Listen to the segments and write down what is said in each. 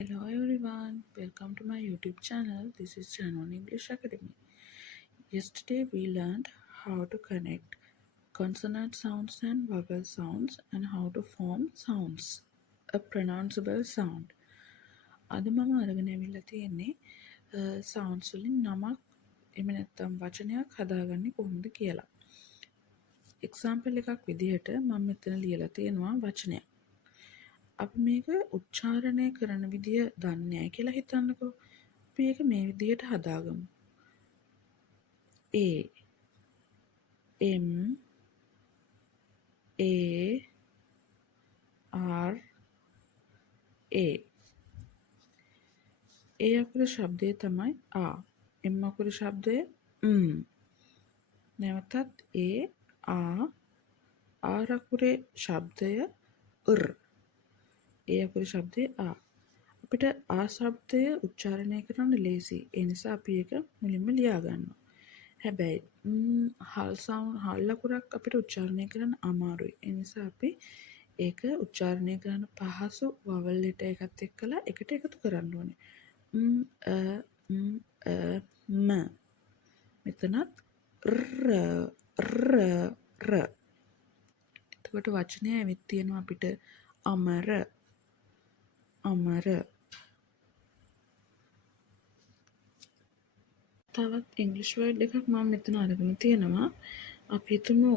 Hello everyone, welcome to my YouTube channel. This is Shannon English Academy. Yesterday we learned how to connect consonant sounds and vowel sounds and how to form sounds, a pronounceable sound. අද මම අරගෙන ඇවිල්ලා තියෙන්නේ sounds වලින් නමක් එහෙම නැත්නම් වචනයක් හදාගන්නේ කොහොමද කියලා. example එකක් විදිහට මම මෙතන ලියලා තියෙනවා වචනයක්. අපි මේක උච්චාරණය කරන විදිය දන්නේ නැහැ කියලා හිතන්නකෝ. අපි ඒක මේ විදිහට හදාගමු. A M A R A A අකුර ශබ්දය තමයි A. M අකුර ශබ්දය නැවතත් A R අකුරේ ශබ්දය R. ඒ අකුර ශබ්දය A. අපිට A ශබ්දය උච්චාරණය කරන්න ලේසි. ඒ නිසා අපි ඒක මුලින්ම ලියා ගන්නවා. හැබැයි හල් අකුරක් අපිට උච්චාරණය කරන්න අමාරුයි. ඒ නිසා අපි ඒක උච්චාරණය කරන්න පහසු vowel letter එකත් එක්කලා එකට එකතු කරන්න ඕනේ. ම මෙතනත් ර. එතකොට වචනය ඇවිත් තියෙනවා අපිට අමර. තවත් ඉංග්‍රීසි වර්ඩ් එකක් මම මෙතන අරගෙන තියෙනවා. අපි හිතමු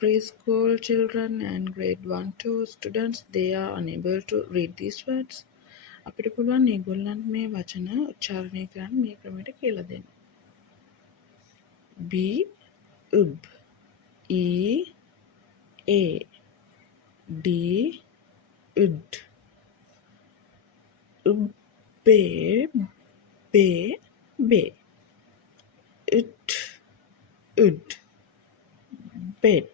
preschool children and grade 1-2 students they are unable to read these words. අපිට පුළුවන් මේගොල්ලන්ට මේ වචන උච්චාරණය කරන්න මේ ක්‍රමයට කියලා දෙන්න. B ub E A D ud ubbe be be it ud bed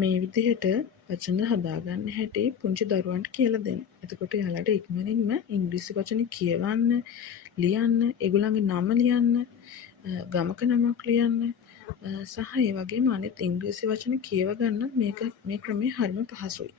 මේ විදිහට වචන හදාගන්න හැටි පුංචි දරුවන්ට කියලා දෙන්න. එතකොට එයාලට ඉක්මනින්ම ඉංග්‍රීසි වචන කියවන්න, ලියන්න, ඒගොල්ලන්ගේ නම ලියන්න, ගමක නමක් ලියන්න සහ ඒ වගේම අනිත් ඉංග්‍රීසි වචන කියව ගන්න මේ ක්‍රමය හරිම පහසුයි.